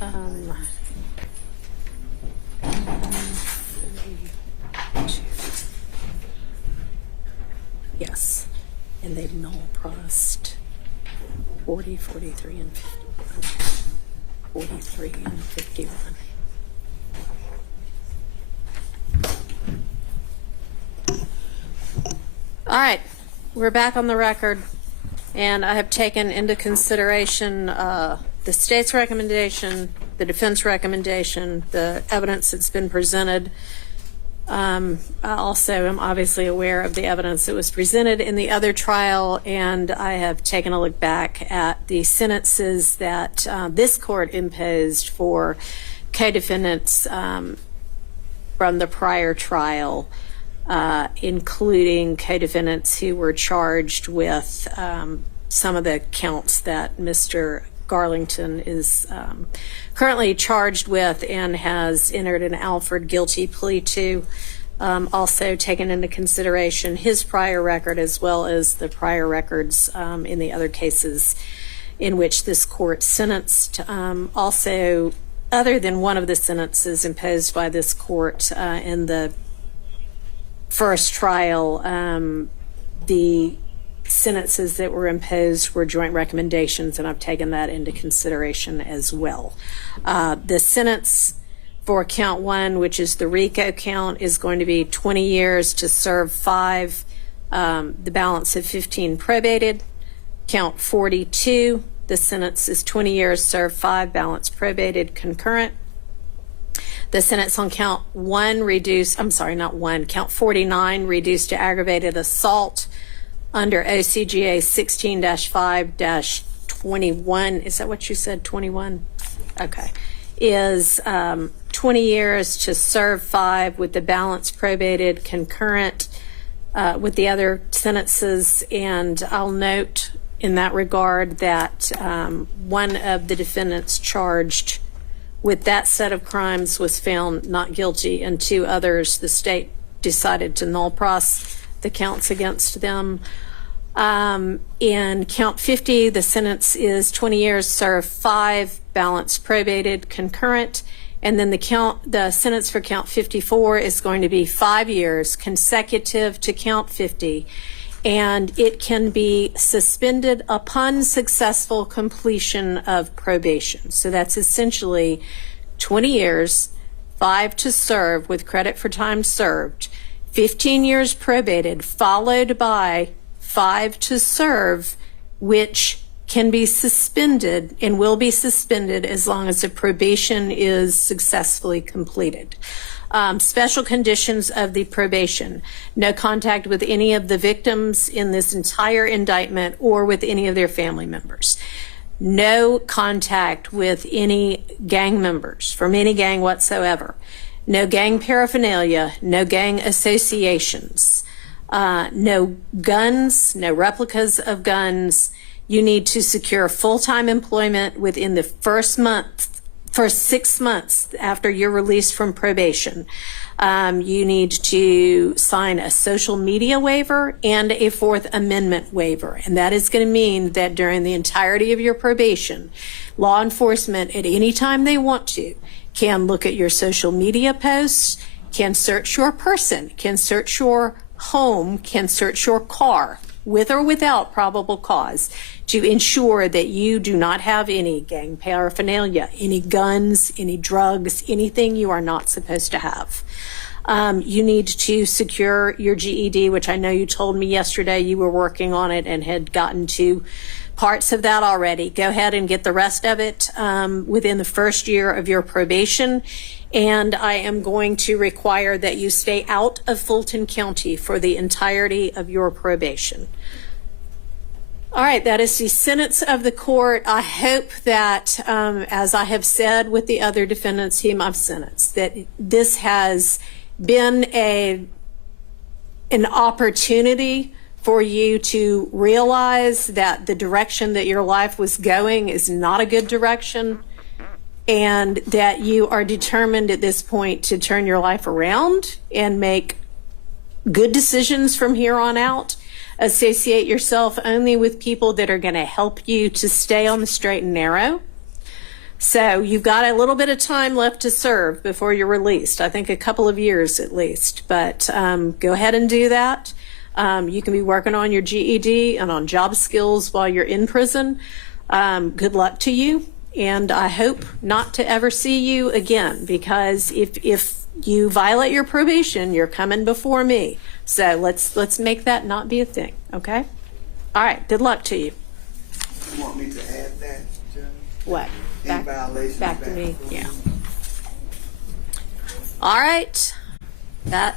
Um, yes, and they've null prossed 40, 43, and 51. 43 and 51. All right, we're back on the record, and I have taken into consideration the state's recommendation, the defense recommendation, the evidence that's been presented. I also am obviously aware of the evidence that was presented in the other trial, and I have taken a look back at the sentences that this court imposed for co-defendants from the prior trial, including co-defendants who were charged with some of the counts that Mr. Garlington is currently charged with and has entered an Alfred guilty plea to. Also taken into consideration his prior record as well as the prior records in the other cases in which this court sentenced. Also, other than one of the sentences imposed by this court in the first trial, the sentences that were imposed were joint recommendations, and I've taken that into consideration as well. The sentence for count 1, which is the RICO count, is going to be 20 years to serve 5, the balance of 15 probated. Count 42, the sentence is 20 years, serve 5, balance probated, concurrent. The sentence on count 1 reduced, I'm sorry, not 1, count 49 reduced to aggravated assault under OCGA 16-5-21. Is that what you said, 21? Okay. Is 20 years to serve 5 with the balance probated, concurrent with the other sentences. And I'll note in that regard that one of the defendants charged with that set of crimes was found not guilty, and 2 others, the state decided to null pros the counts against them. In count 50, the sentence is 20 years, serve 5, balance probated, concurrent. And then the sentence for count 54 is going to be 5 years consecutive to count 50. And it can be suspended upon successful completion of probation. So that's essentially 20 years, 5 to serve with credit for time served, 15 years probated, followed by 5 to serve, which can be suspended and will be suspended as long as the probation is successfully completed. Special conditions of the probation: no contact with any of the victims in this entire indictment or with any of their family members. No contact with any gang members from any gang whatsoever. No gang paraphernalia, no gang associations, no guns, no replicas of guns. You need to secure full-time employment within the first 6 months after you're released from probation. You need to sign a social media waiver and a 4th Amendment waiver. And that is going to mean that during the entirety of your probation, law enforcement at any time they want to can look at your social media posts, can search your person, can search your home, can search your car with or without probable cause to ensure that you do not have any gang paraphernalia, any guns, any drugs, anything you are not supposed to have. You need to secure your GED, which I know you told me yesterday you were working on it and had gotten to parts of that already. Go ahead and get the rest of it within the first year of your probation. And I am going to require that you stay out of Fulton County for the entirety of your probation. All right, that is the sentence of the court. I hope that, as I have said with the other defendants whom I've sentenced, that this has been an opportunity for you to realize that the direction that your life was going is not a good direction, and that you are determined at this point to turn your life around and make good decisions from here on out. Associate yourself only with people that are going to help you to stay on the straight and narrow. So you've got a little bit of time left to serve before you're released. I think a couple of years at least, but go ahead and do that. You can be working on your GED and on job skills while you're in prison. Good luck to you. And I hope not to ever see you again, because if you violate your probation, you're coming before me. So let's make that not be a thing, okay? All right, good luck to you. You want me to add that, Judge? What? Any violations Back to me, before yeah. you? All right, that